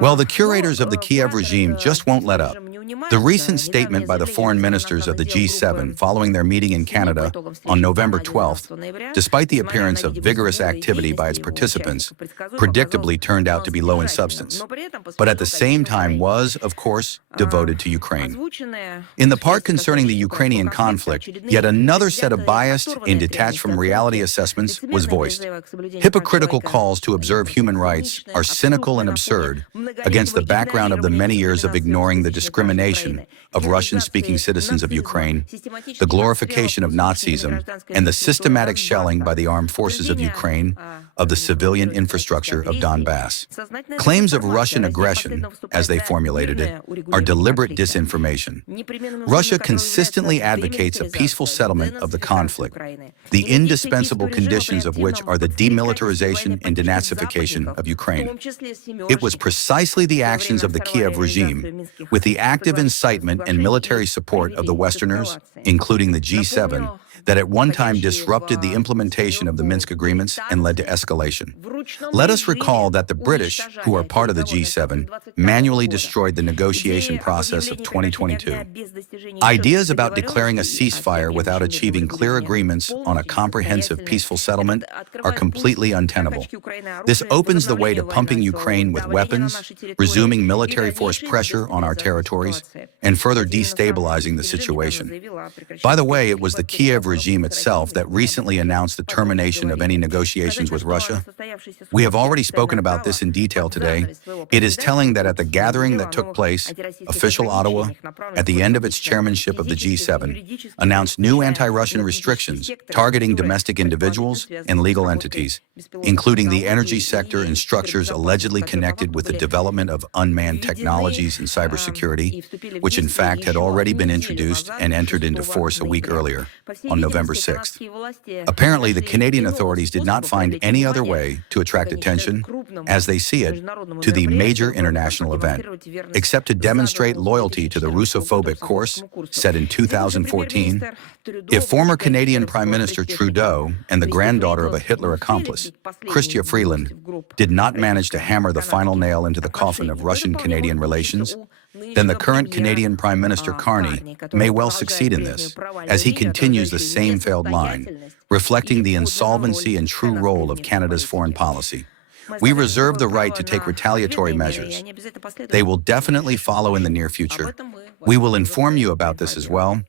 Well, the curators of the Kiev regime just won't let up. The recent statement by the foreign ministers of the G7 following their meeting in Canada on November 12th, despite the appearance of vigorous activity by its participants, predictably turned out to be low in substance, but at the same time was, of course, devoted to Ukraine. In the part concerning the Ukrainian conflict, yet another set of biased and detached-from-reality assessments was voiced. Hypocritical calls to observe human rights are cynical and absurd against the background of the many years of ignoring the discrimination of Russian-speaking citizens of Ukraine, the glorification of Nazism, and the systematic shelling by the armed forces of Ukraine of the civilian infrastructure of Donbass. Claims of Russian aggression, as they formulated it, are deliberate disinformation. Russia consistently advocates a peaceful settlement of the conflict, the indispensable conditions of which are the demilitarization and denazification of Ukraine. It was precisely the actions of the Kiev regime, with the active incitement and military support of the Westerners, including the G7, that at one time disrupted the implementation of the Minsk agreements and led to escalation. Let us recall that the British, who are part of the G7, manually destroyed the negotiation process of 2022. Ideas about declaring a ceasefire without achieving clear agreements on a comprehensive peaceful settlement are completely untenable. This opens the way to pumping Ukraine with weapons, resuming military force pressure on our territories, and further destabilizing the situation. By the way, it was the Kiev regime itself that recently announced the termination of any negotiations with Russia. We have already spoken about this in detail today. It is telling that at the gathering that took place, official Ottawa, at the end of its chairmanship of the G7, announced new anti-Russian restrictions targeting domestic individuals and legal entities, including the energy sector and structures allegedly connected with the development of unmanned technologies and cybersecurity, which in fact had already been introduced and entered into force a week earlier, on November 6th. Apparently, the Canadian authorities did not find any other way to attract attention, as they see it, to the major international event, except to demonstrate loyalty to the Russophobic course set in 2014. If former Canadian Prime Minister Trudeau and the granddaughter of a Hitler accomplice, Chrystia Freeland, did not manage to hammer the final nail into the coffin of Russian-Canadian relations, then the current Canadian Prime Minister Carney may well succeed in this, as he continues the same failed line, reflecting the insolvency and true role of Canada's foreign policy. We reserve the right to take retaliatory measures. They will definitely follow in the near future. We will inform you about this as well.